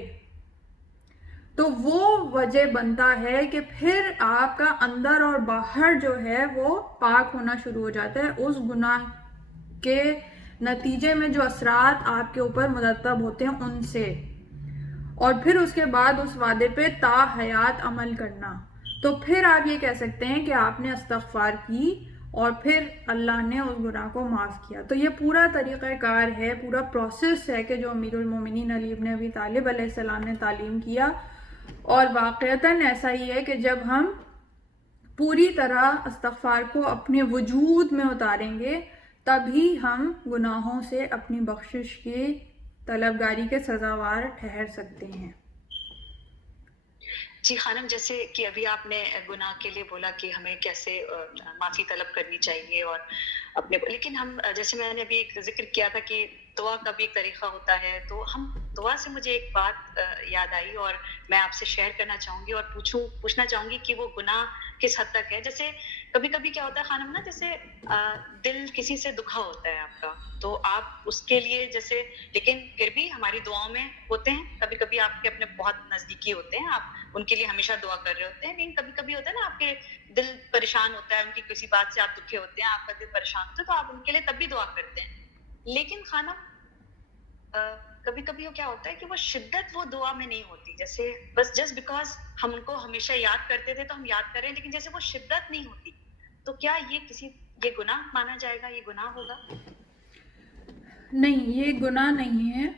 تو وہ وجہ بنتا ہے کہ پھر آپ کا اندر اور باہر جو ہے وہ پاک ہونا شروع ہو جاتا ہے اس گناہ کے نتیجے میں جو اثرات آپ کے اوپر مرتب ہوتے ہیں ان سے، اور پھر اس کے بعد اس وعدے پہ تا حیات عمل کرنا، تو پھر آپ یہ کہہ سکتے ہیں کہ آپ نے استغفار کی اور پھر اللہ نے اس گناہ کو معاف کیا. تو یہ پورا طریقہ کار ہے, پورا پروسیس ہے کہ جو امیر المومنین علی ابن ابی طالب علیہ السلام نے تعلیم کیا, اور واقعتاً ایسا ہی ہے کہ جب ہم پوری طرح استغفار کو اپنے وجود میں اتاریں گے تبھی ہم گناہوں سے اپنی بخشش کی طلبگاری کے سزاوار ٹھہر سکتے ہیں. جی خانم, جیسے کہ ابھی آپ نے گناہ کے لیے بولا کہ ہمیں کیسے معافی طلب کرنی چاہیے اور اپنے, لیکن ہم جیسے میں نے ابھی ایک ذکر کیا تھا کہ دعا کا بھی ایک طریقہ ہوتا ہے, تو ہم دعا سے مجھے ایک بات یاد آئی اور میں آپ سے شیئر کرنا چاہوں گی اور پوچھنا چاہوں گی کہ وہ گناہ کس حد تک ہے. جیسے کبھی کبھی کیا ہوتا ہے خانم نا, جیسے دل کسی سے دکھا ہوتا ہے آپ کا, تو آپ اس کے لیے جیسے, لیکن پھر بھی ہماری دعاؤں میں ہوتے ہیں, کبھی کبھی آپ کے اپنے بہت نزدیکی ہوتے ہیں, آپ ان کے لیے ہمیشہ دعا کر رہے ہوتے ہیں, لیکن کبھی کبھی ہوتا ہے نا آپ کے دل پریشان ہوتا ہے, ان کی کسی بات سے آپ دکھے ہوتے ہیں, آپ کا دل پریشان ہوتا ہے, تو آپ ان کے لیے تب بھی دعا کرتے ہیں. لیکن خانم کبھی کبھی کیا ہوتا ہے کہ وہ شدت وہ دعا میں نہیں ہوتی, جیسے بس جسٹ بیکاز ہم ان کو ہمیشہ یاد کرتے تھے تو ہم یاد کر رہے ہیں, لیکن جیسے وہ شدت نہیں ہوتی, تو کیا یہ گناہ مانا جائے گا, یہ گناہ ہوگا؟ نہیں, یہ گناہ نہیں ہے,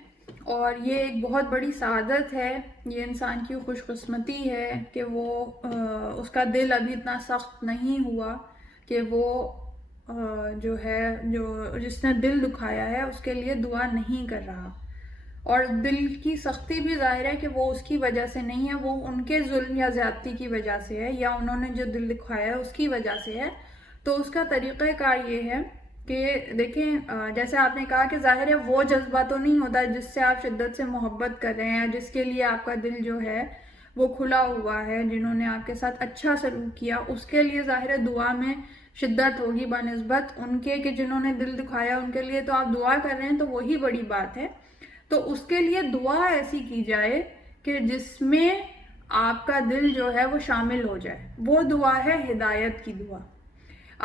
اور یہ ایک بہت بڑی سعادت ہے, یہ انسان کی خوش قسمتی ہے کہ وہ اس کا دل ابھی اتنا سخت نہیں ہوا کہ وہ جو ہے, جو جس نے دل دکھایا ہے اس کے لیے دعا نہیں کر رہا. اور دل کی سختی بھی ظاہر ہے کہ وہ اس کی وجہ سے نہیں ہے, وہ ان کے ظلم یا زیادتی کی وجہ سے ہے, یا انہوں نے جو دل دکھایا ہے اس کی وجہ سے ہے. تو اس کا طریقہ کار یہ ہے کہ دیکھیں, جیسے آپ نے کہا کہ ظاہر ہے وہ جذبہ تو نہیں ہوتا جس سے آپ شدت سے محبت کر رہے ہیں, جس کے لیے آپ کا دل جو ہے وہ کھلا ہوا ہے, جنہوں نے آپ کے ساتھ اچھا سلوک کیا, اس کے لیے ظاہر ہے دعا میں شدت ہوگی بنسبت ان کے کہ جنہوں نے دل دکھایا ان کے لیے تو آپ دعا کر رہے ہیں, تو وہی بڑی بات ہے. تو اس کے لیے دعا ایسی کی جائے کہ جس میں آپ کا دل جو ہے وہ شامل ہو جائے, وہ دعا ہے ہدایت کی دعا.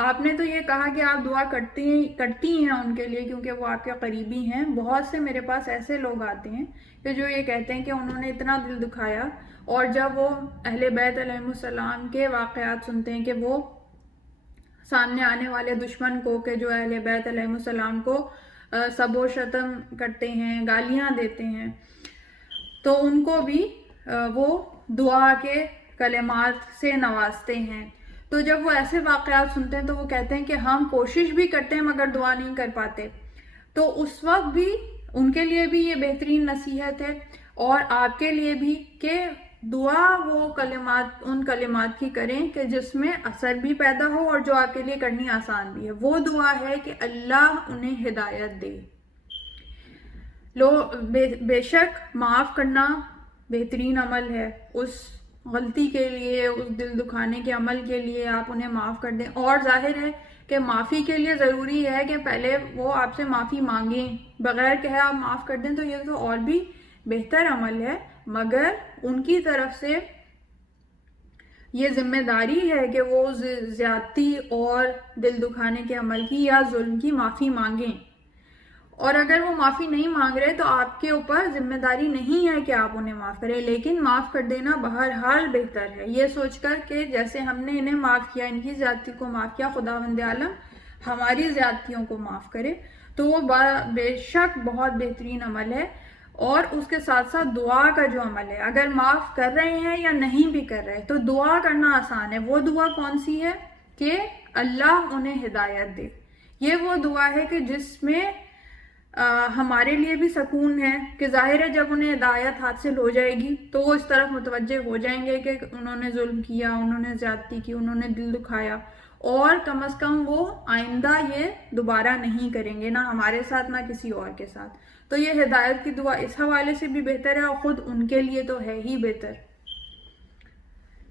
آپ نے تو یہ کہا کہ آپ دعا کرتی ہیں ان کے لیے کیونکہ وہ آپ کے قریبی ہیں. بہت سے میرے پاس ایسے لوگ آتے ہیں کہ جو یہ کہتے ہیں کہ انہوں نے اتنا دل دکھایا, اور جب وہ اہل بیت علیہ السلام کے واقعات سنتے ہیں کہ وہ سامنے آنے والے دشمن کو, کہ جو اہل بیت علیہ السلام کو سب و شتم کرتے ہیں, گالیاں دیتے ہیں, تو ان کو بھی وہ دعا کے کلمات سے نوازتے ہیں. تو جب وہ ایسے واقعات سنتے ہیں تو وہ کہتے ہیں کہ ہم کوشش بھی کرتے ہیں مگر دعا نہیں کر پاتے. تو اس وقت بھی ان کے لیے بھی یہ بہترین نصیحت ہے, اور آپ کے لیے بھی, کہ دعا وہ کلمات, ان کلمات کی کریں کہ جس میں اثر بھی پیدا ہو اور جو آپ کے لیے کرنی آسان بھی ہے. وہ دعا ہے کہ اللہ انہیں ہدایت دے. بے شک معاف کرنا بہترین عمل ہے. اس غلطی کے لیے, اس دل دکھانے کے عمل کے لیے آپ انہیں معاف کر دیں, اور ظاہر ہے کہ معافی کے لیے ضروری ہے کہ پہلے وہ آپ سے معافی مانگیں, بغیر کہے آپ معاف کر دیں تو یہ تو اور بھی بہتر عمل ہے. مگر ان کی طرف سے یہ ذمہ داری ہے کہ وہ زیادتی اور دل دکھانے کے عمل کی یا ظلم کی معافی مانگیں. اور اگر وہ معافی نہیں مانگ رہے تو آپ کے اوپر ذمہ داری نہیں ہے کہ آپ انہیں معاف کریں, لیکن معاف کر دینا بہرحال بہتر ہے, یہ سوچ کر کہ جیسے ہم نے انہیں معاف کیا, ان کی زیادتی کو معاف کیا, خداوند عالم ہماری زیادتیوں کو معاف کرے. تو وہ بے شک بہت بہترین عمل ہے. اور اس کے ساتھ ساتھ دعا کا جو عمل ہے, اگر معاف کر رہے ہیں یا نہیں بھی کر رہے تو دعا کرنا آسان ہے. وہ دعا کون سی ہے کہ اللہ انہیں ہدایت دے. یہ وہ دعا ہے کہ جس میں ہمارے لیے بھی سکون ہے کہ ظاہر ہے جب انہیں ہدایت حاصل ہو جائے گی تو وہ اس طرف متوجہ ہو جائیں گے کہ انہوں نے ظلم کیا, انہوں نے زیادتی کی, انہوں نے دل دکھایا, اور کم از کم وہ آئندہ یہ دوبارہ نہیں کریں گے, نہ ہمارے ساتھ نہ کسی اور کے ساتھ. تو یہ ہدایت کی دعا اس حوالے سے بھی بہتر ہے, اور خود ان کے لیے تو ہے ہی بہتر.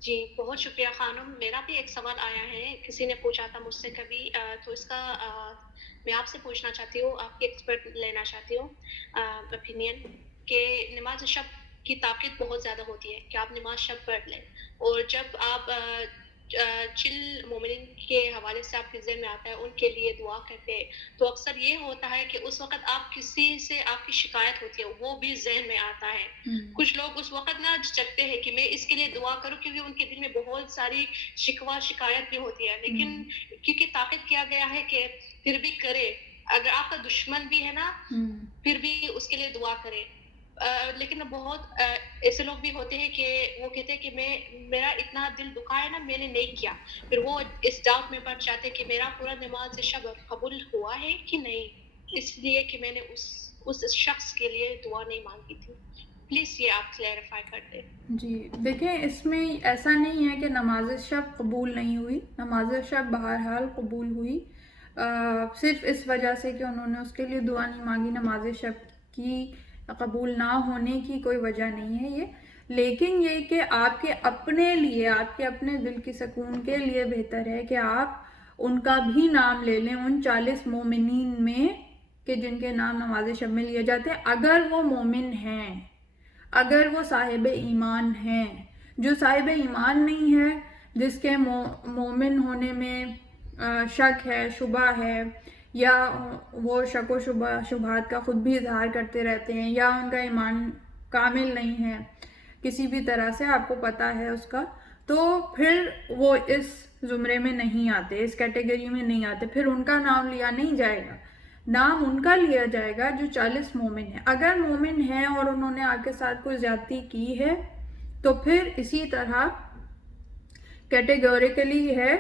جی بہت شکریہ خانم. میرا بھی ایک سوال آیا ہے, کسی نے پوچھا تھا مجھ سے کبھی, تو اس کا میں آپ سے پوچھنا چاہتی ہوں, آپ کی ایکسپرٹ لینا چاہتی ہوں اوپینین, کہ نماز شب کی طاقت بہت زیادہ ہوتی ہے کہ آپ نماز شب پڑھ لیں, اور جن مومنین کے حوالے سے آپ کے ذہن میں آتا ہے ان کے لیے دعا کرتے ہیں، تو اکثر یہ ہوتا ہے کہ اس وقت آپ کسی سے آپ کی شکایت ہوتی ہے وہ بھی ذہن میں آتا ہے. کچھ لوگ اس وقت نہ جھجکتے ہیں کہ میں اس کے لیے دعا کروں، کیونکہ ان کے دل میں بہت ساری شکوہ شکایت بھی ہوتی ہے، لیکن کیونکہ طاقت کیا گیا ہے کہ پھر بھی کرے. اگر آپ کا دشمن بھی ہے نا پھر بھی اس کے لیے دعا کرے. لیکن بہت ایسے لوگ بھی ہوتے ہیں کہ وہ کہتے ہیں کہ میرا اتنا دل دکھا ہے نا میں نے نہیں کیا، پھر وہ اس ڈاؤٹ میں پڑ جاتے کہ میرا پورا نماز شب قبول ہوا ہے کہ نہیں، اس لیے کہ میں نے اس شخص کے لیے دعا نہیں مانگی تھی. پلیز یہ آپ کلیریفائی کر دیں. جی دیکھیں، اس میں ایسا نہیں ہے کہ نماز شب قبول نہیں ہوئی، نماز شب بہرحال قبول ہوئی، صرف اس وجہ سے کہ انہوں نے اس کے لیے دعا نہیں مانگی. نماز شب کی قبول نہ ہونے کی کوئی وجہ نہیں ہے یہ، لیکن یہ کہ آپ کے اپنے لیے، آپ کے اپنے دل کی سکون کے لیے بہتر ہے کہ آپ ان کا بھی نام لے لیں، ان 40 مومنین میں کہ جن کے نام نماز شب میں لیے جاتے ہیں، اگر وہ مومن ہیں، اگر وہ صاحب ایمان ہیں. جو صاحب ایمان نہیں ہے، جس کے مومن ہونے میں شک ہے، شبہ ہے، یا وہ شک و شبہات کا خود بھی اظہار کرتے رہتے ہیں، یا ان کا ایمان کامل نہیں ہے کسی بھی طرح سے، آپ کو پتہ ہے اس کا، تو پھر وہ اس زمرے میں نہیں آتے، اس کیٹیگری میں نہیں آتے، پھر ان کا نام لیا نہیں جائے گا. نام ان کا لیا جائے گا جو 40 مومن ہیں. اگر مومن ہیں اور انہوں نے آپ کے ساتھ کوئی زیادتی کی ہے تو پھر اسی طرح کیٹیگوریکلی ہے،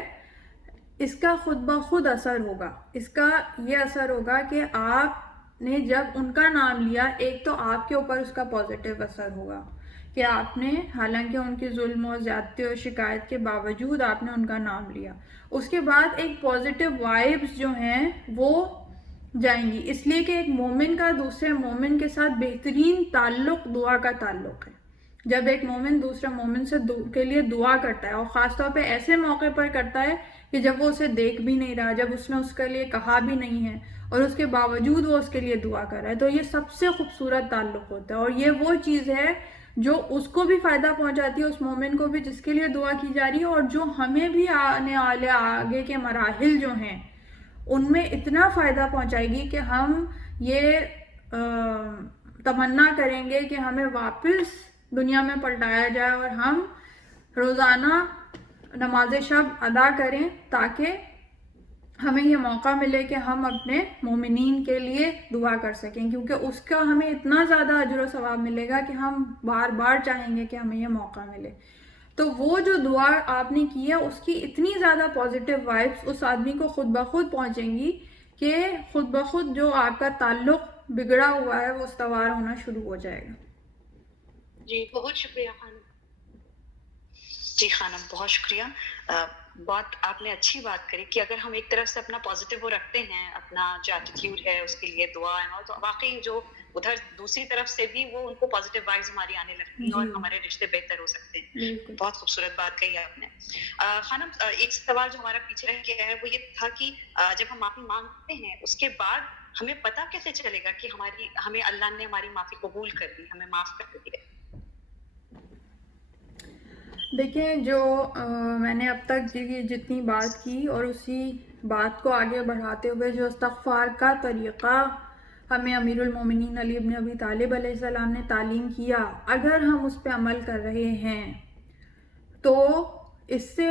اس کا خود بخود اثر ہوگا. اس کا یہ اثر ہوگا کہ آپ نے جب ان کا نام لیا، ایک تو آپ کے اوپر اس کا پازیٹیو اثر ہوگا کہ آپ نے حالانکہ ان کی ظلم و زیادتی اور شکایت کے باوجود آپ نے ان کا نام لیا. اس کے بعد ایک پازیٹیو وائبس جو ہیں وہ جائیں گی، اس لیے کہ ایک مومن کا دوسرے مومن کے ساتھ بہترین تعلق دعا کا تعلق ہے. جب ایک مومن دوسرے مومن سے کے لیے دعا کرتا ہے، اور خاص طور پہ ایسے موقع پر کرتا ہے کہ جب وہ اسے دیکھ بھی نہیں رہا، جب اس نے اس کے لیے کہا بھی نہیں ہے اور اس کے باوجود وہ اس کے لیے دعا کر رہا ہے، تو یہ سب سے خوبصورت تعلق ہوتا ہے. اور یہ وہ چیز ہے جو اس کو بھی فائدہ پہنچاتی ہے، اس مومن کو بھی جس کے لیے دعا کی جا رہی ہے، اور جو ہمیں بھی آنے والے آگے کے مراحل جو ہیں ان میں اتنا فائدہ پہنچائے گی کہ ہم یہ تمنا کریں گے کہ ہمیں واپس دنیا میں پلٹایا جائے اور ہم روزانہ نماز شب ادا کریں، تاکہ ہمیں یہ موقع ملے کہ ہم اپنے مومنین کے لیے دعا کر سکیں، کیونکہ اس کا ہمیں اتنا زیادہ اجر و ثواب ملے گا کہ ہم بار بار چاہیں گے کہ ہمیں یہ موقع ملے. تو وہ جو دعا آپ نے کی ہے اس کی اتنی زیادہ پازیٹیو وائبس اس آدمی کو خود بخود پہنچیں گی کہ خود بخود جو آپ کا تعلق بگڑا ہوا ہے وہ استوار ہونا شروع ہو جائے گا. جی بہت شکریہ خانم. جی خانم بہت شکریہ. بہت آپ نے اچھی بات کری کہ اگر ہم ایک طرف سے اپنا پازیٹیو وہ رکھتے ہیں، اپنا جو ایٹیٹیوڈ ہے اس کے لیے دعا ہے، تو واقعی جو ادھر دوسری طرف سے بھی وہ ان کو پازیٹیو وائبز ہماری آنے لگتی ہیں اور ہمارے رشتے بہتر ہو سکتے ہیں. بہت خوبصورت بات کہی آپ نے. خانم ایک سوال جو ہمارا پیچھے رہ گیا ہے وہ یہ تھا کہ جب ہم معافی مانگتے ہیں اس کے بعد ہمیں پتہ کیسے چلے گا کہ ہمیں اللہ نے ہماری معافی قبول کر دی، ہمیں معاف کر دیا؟ دیکھیں، جو میں نے اب تک جتنی بات کی اور اسی بات کو آگے بڑھاتے ہوئے جو استغفار کا طریقہ ہمیں امیر المومنین علی ابن ابی طالب علیہ السلام نے تعلیم کیا، اگر ہم اس پہ عمل کر رہے ہیں تو اس سے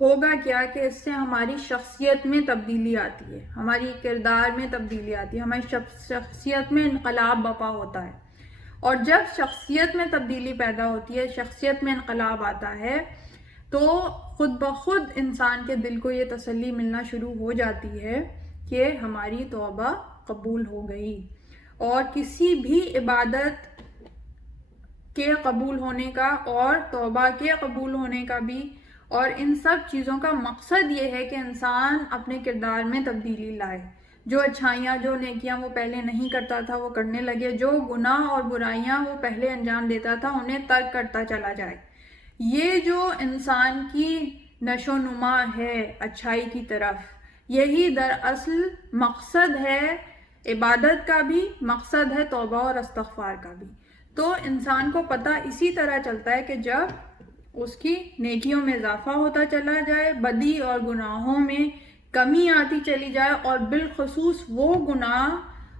ہوگا کیا کہ اس سے ہماری شخصیت میں تبدیلی آتی ہے، ہماری کردار میں تبدیلی آتی ہے، ہماری شخصیت میں انقلاب برپا ہوتا ہے. اور جب شخصیت میں تبدیلی پیدا ہوتی ہے، شخصیت میں انقلاب آتا ہے، تو خود بخود انسان کے دل کو یہ تسلی ملنا شروع ہو جاتی ہے کہ ہماری توبہ قبول ہو گئی. اور کسی بھی عبادت کے قبول ہونے کا اور توبہ کے قبول ہونے کا بھی، اور ان سب چیزوں کا مقصد یہ ہے کہ انسان اپنے کردار میں تبدیلی لائے. جو اچھائیاں، جو نیکیاں وہ پہلے نہیں کرتا تھا وہ کرنے لگے، جو گناہ اور برائیاں وہ پہلے انجام دیتا تھا انہیں ترک کرتا چلا جائے. یہ جو انسان کی نشو و نما ہے اچھائی کی طرف، یہی دراصل مقصد ہے عبادت کا بھی، مقصد ہے توبہ اور استغفار کا بھی. تو انسان کو پتہ اسی طرح چلتا ہے کہ جب اس کی نیکیوں میں اضافہ ہوتا چلا جائے، بدی اور گناہوں میں کمی آتی چلی جائے، اور بالخصوص وہ گناہ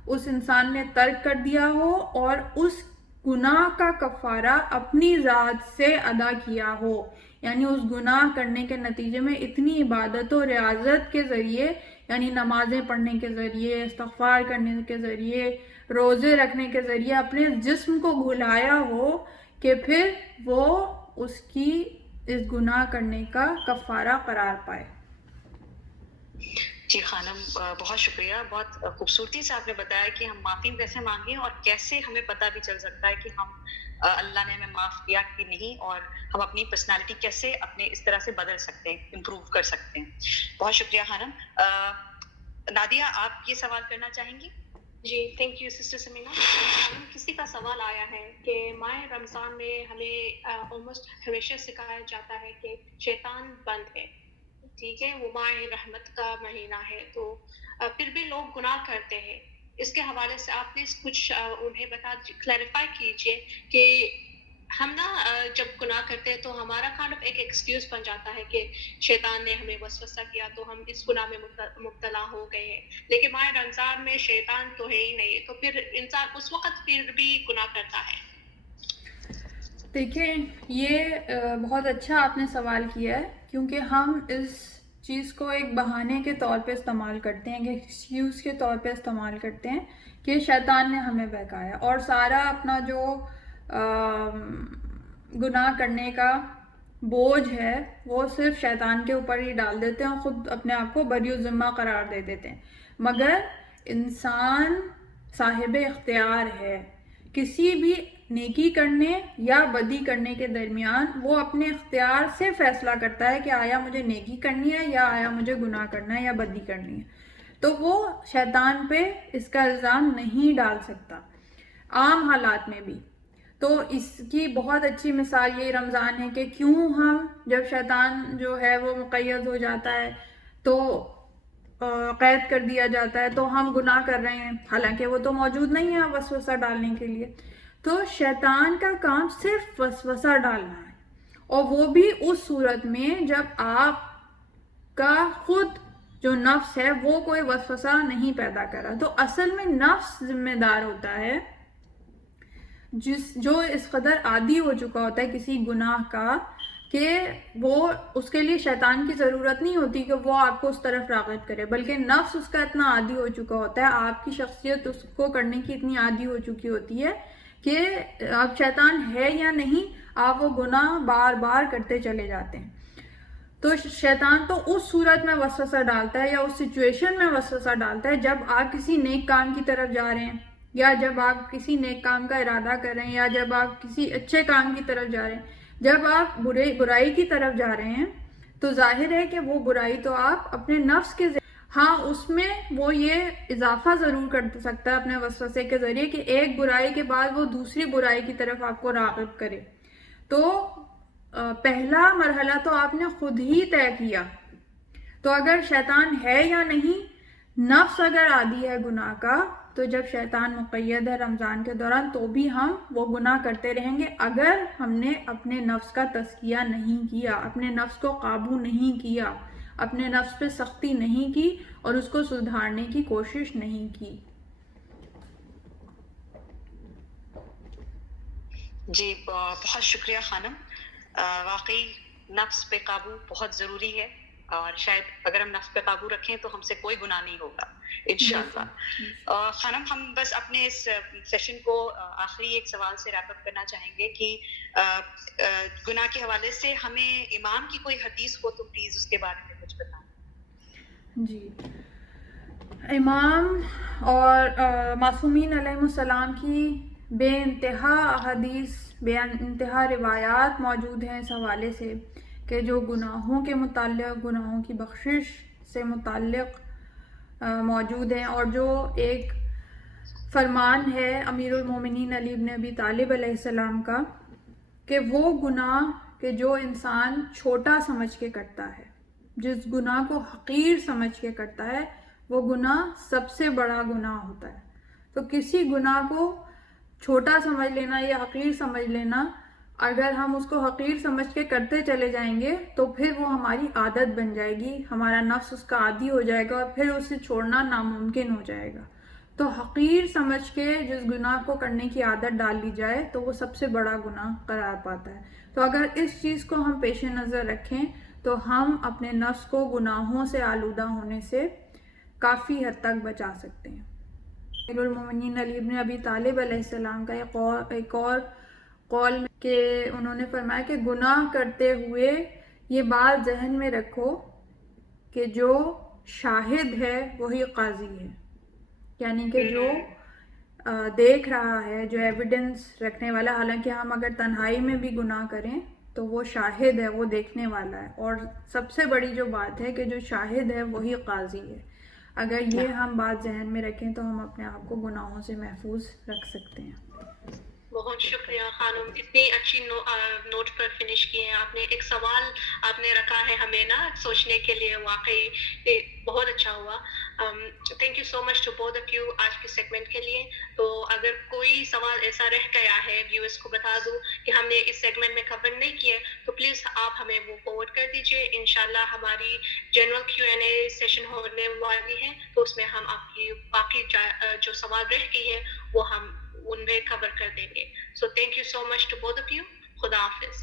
اس انسان نے ترک کر دیا ہو اور اس گناہ کا کفارہ اپنی ذات سے ادا کیا ہو، یعنی اس گناہ کرنے کے نتیجے میں اتنی عبادت و ریاضت کے ذریعے، یعنی نمازیں پڑھنے کے ذریعے، استغفار کرنے کے ذریعے، روزے رکھنے کے ذریعے اپنے جسم کو بھلایا ہو کہ پھر وہ اس کی اس گناہ کرنے کا کفارہ قرار پائے۔ جی خانم، بہت شکریہ، بہت خوبصورتی سے آپ نے بتایا کہ ہم معافی کیسے مانگیں اور کیسے ہمیں پتہ بھی چل سکتا ہے کہ ہم اللہ نے ہمیں معاف کیا کہ نہیں، اور ہم اپنی پرسنالٹی کیسے اپنے اس طرح سے بدل سکتے ہیں، امپروو کر سکتے ہیں۔ بہت شکریہ خانم۔ نادیہ، آپ یہ سوال کرنا چاہیں گی؟ جی، تھینک یو سسٹر سمینا۔ کسی کا سوال آیا ہے کہ ماہ رمضان میں ہمیں آلموسٹ ہمیشہ سکھایا جاتا ہے کہ شیطان بند ہے، ٹھیک ہے، وہ ماہ رحمت کا مہینہ ہے، تو پھر بھی لوگ گناہ کرتے ہیں۔ اس کے حوالے سے آپ پلیز کچھ انہیں کلیریفائی کیجیے کہ ہم نا جب گناہ کرتے ہیں تو ہمارا ایک ایکسکیوز بن جاتا ہے کہ شیطان نے ہمیں وسوسہ کیا تو ہم اس گناہ میں مبتلا ہو گئے ہیں، لیکن ماہ رمضان میں شیطان تو ہے ہی نہیں، تو پھر انسان اس وقت پھر بھی گناہ کرتا ہے۔ دیکھیں، یہ بہت اچھا آپ نے سوال کیا ہے، کیونکہ ہم اس چیز کو ایک بہانے کے طور پہ استعمال کرتے ہیں، ایک ایکسکیوز کے طور پہ استعمال کرتے ہیں کہ شیطان نے ہمیں بہکایا، اور سارا اپنا جو گناہ کرنے کا بوجھ ہے وہ صرف شیطان کے اوپر ہی ڈال دیتے ہیں اور خود اپنے آپ کو بری ذمہ قرار دے دیتے ہیں۔ مگر انسان صاحب اختیار ہے، کسی بھی نیکی کرنے یا بدی کرنے کے درمیان وہ اپنے اختیار سے فیصلہ کرتا ہے کہ آیا مجھے نیکی کرنی ہے یا آیا مجھے گناہ کرنا ہے یا بدی کرنی ہے، تو وہ شیطان پہ اس کا الزام نہیں ڈال سکتا عام حالات میں بھی۔ تو اس کی بہت اچھی مثال یہ رمضان ہے کہ کیوں ہم جب شیطان جو ہے وہ مقید ہو جاتا ہے تو قید کر دیا جاتا ہے تو ہم گناہ کر رہے ہیں، حالانکہ وہ تو موجود نہیں ہے وسوسہ ڈالنے کے لیے۔ تو شیطان کا کام صرف وسوسہ ڈالنا ہے، اور وہ بھی اس صورت میں جب آپ کا خود جو نفس ہے وہ کوئی وسوسہ نہیں پیدا کرا۔ تو اصل میں نفس ذمہ دار ہوتا ہے، جو اس قدر عادی ہو چکا ہوتا ہے کسی گناہ کا کہ وہ اس کے لیے شیطان کی ضرورت نہیں ہوتی کہ وہ آپ کو اس طرف راغب کرے، بلکہ نفس اس کا اتنا عادی ہو چکا ہوتا ہے، آپ کی شخصیت اس کو کرنے کی اتنی عادی ہو چکی ہوتی ہے کہ اب شیطان ہے یا نہیں، آپ وہ گناہ بار بار کرتے چلے جاتے ہیں۔ تو شیطان تو اس صورت میں وسوسہ ڈالتا ہے یا اس سچویشن میں وسوسہ ڈالتا ہے جب آپ کسی نیک کام کی طرف جا رہے ہیں، یا جب آپ کسی نیک کام کا ارادہ کر رہے ہیں، یا جب آپ کسی اچھے کام کی طرف جا رہے ہیں۔ جب آپ برائی کی طرف جا رہے ہیں تو ظاہر ہے کہ وہ برائی تو آپ اپنے نفس کے ہاں اس میں وہ یہ اضافہ ضرور کر سکتا ہے اپنے وسوسے کے ذریعے کہ ایک برائی کے بعد وہ دوسری برائی کی طرف آپ کو راغب کرے۔ تو پہلا مرحلہ تو آپ نے خود ہی طے کیا۔ تو اگر شیطان ہے یا نہیں، نفس اگر عادی ہے گناہ کا، تو جب شیطان مقید ہے رمضان کے دوران تو بھی ہم وہ گناہ کرتے رہیں گے اگر ہم نے اپنے نفس کا تزکیہ نہیں کیا، اپنے نفس کو قابو نہیں کیا، اپنے نفس پہ سختی نہیں کی اور اس کو سدھارنے کی کوشش نہیں کی۔ جی بہت شکریہ خانم، واقعی نفس پہ قابو بہت ضروری ہے، اور شاید اگر ہم نفس پہ قابو رکھیں تو ہم سے کوئی گناہ نہیں ہوگا انشاءاللہ۔ خانم، ہم بس اپنے اس سیشن کو آخری ایک سوال سے ریپ اپ کرنا چاہیں گے کہ گناہ کے حوالے سے ہمیں امام کی کوئی حدیث ہو تو پلیز اس کے بارے میں کچھ بتائیں۔ جی، امام اور معصومین علیہ السلام کی بے انتہا احادیث، بے انتہا روایات موجود ہیں اس حوالے سے کہ جو گناہوں کے متعلق، گناہوں کی بخشش سے متعلق موجود ہیں، اور جو ایک فرمان ہے امیر المومنین علی بن ابی طالب علیہ السلام کا کہ وہ گناہ کہ جو انسان چھوٹا سمجھ کے کرتا ہے، جس گناہ کو حقیر سمجھ کے کرتا ہے، وہ گناہ سب سے بڑا گناہ ہوتا ہے۔ تو کسی گناہ کو چھوٹا سمجھ لینا یا حقیر سمجھ لینا اگر ہم اس کو حقیر سمجھ کے کرتے چلے جائیں گے تو پھر وہ ہماری عادت بن جائے گی، ہمارا نفس اس کا عادی ہو جائے گا اور پھر اسے چھوڑنا ناممکن ہو جائے گا. تو حقیر سمجھ کے جس گناہ کو کرنے کی عادت ڈال لی جائے تو وہ سب سے بڑا گناہ قرار پاتا ہے. تو اگر اس چیز کو ہم پیش نظر رکھیں تو ہم اپنے نفس کو گناہوں سے آلودہ ہونے سے کافی حد تک بچا سکتے ہیں. امیر المومنین علی بن ابی طالب علیہ السلام کا ایک اور قول میں کہ انہوں نے فرمایا کہ گناہ کرتے ہوئے یہ بات ذہن میں رکھو کہ جو شاہد ہے وہی قاضی ہے. یعنی کہ جو دیکھ رہا ہے، جو ایویڈنس رکھنے والا، حالانکہ ہم اگر تنہائی میں بھی گناہ کریں تو وہ شاہد ہے، وہ دیکھنے والا ہے. اور سب سے بڑی جو بات ہے کہ جو شاہد ہے وہی قاضی ہے. اگر یہ ہم بات ذہن میں رکھیں تو ہم اپنے آپ کو گناہوں سے محفوظ رکھ سکتے ہیں. بہت شکریہ خانم، اتنی اچھی نوٹ پر فنش کیے ہیں آپ نے. ایک سوال آپ نے رکھا ہے ہمیں نا سوچنے کے لیے، واقعی بہت اچھا ہوا. Thank you so much to both of you آج کے سیگمنٹ کے لیے. تو اگر کوئی سوال ایسا رہ گیا ہے، ویورز کو بتا دوں کہ ہم نے اس سیگمنٹ میں کور نہیں کیے تو پلیز آپ ہمیں وہ فارورڈ کر دیجیے. انشاءاللہ ہماری جنرل Q&A سیشن ہونے والی ہے تو اس میں ہم آپ کی باقی جو سوال رہ گئی ہے وہ ہم ان میں کور کر دیں گے. So thank you so much to both of you. خدا حافظ.